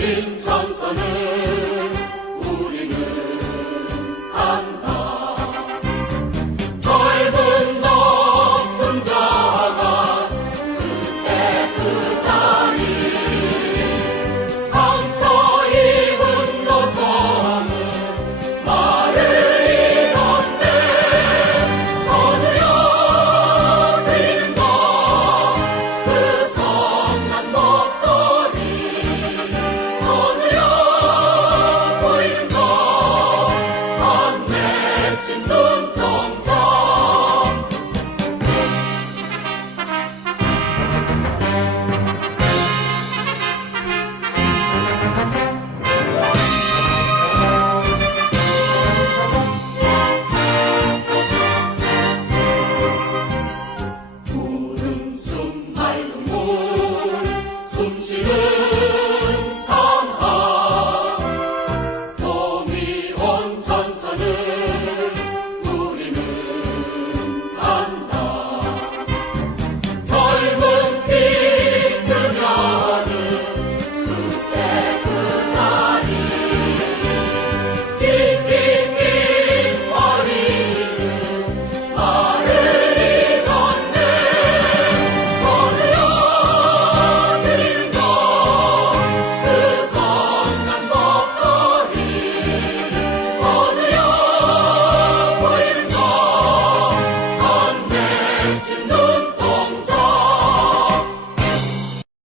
Kaderin çalsanır. Santo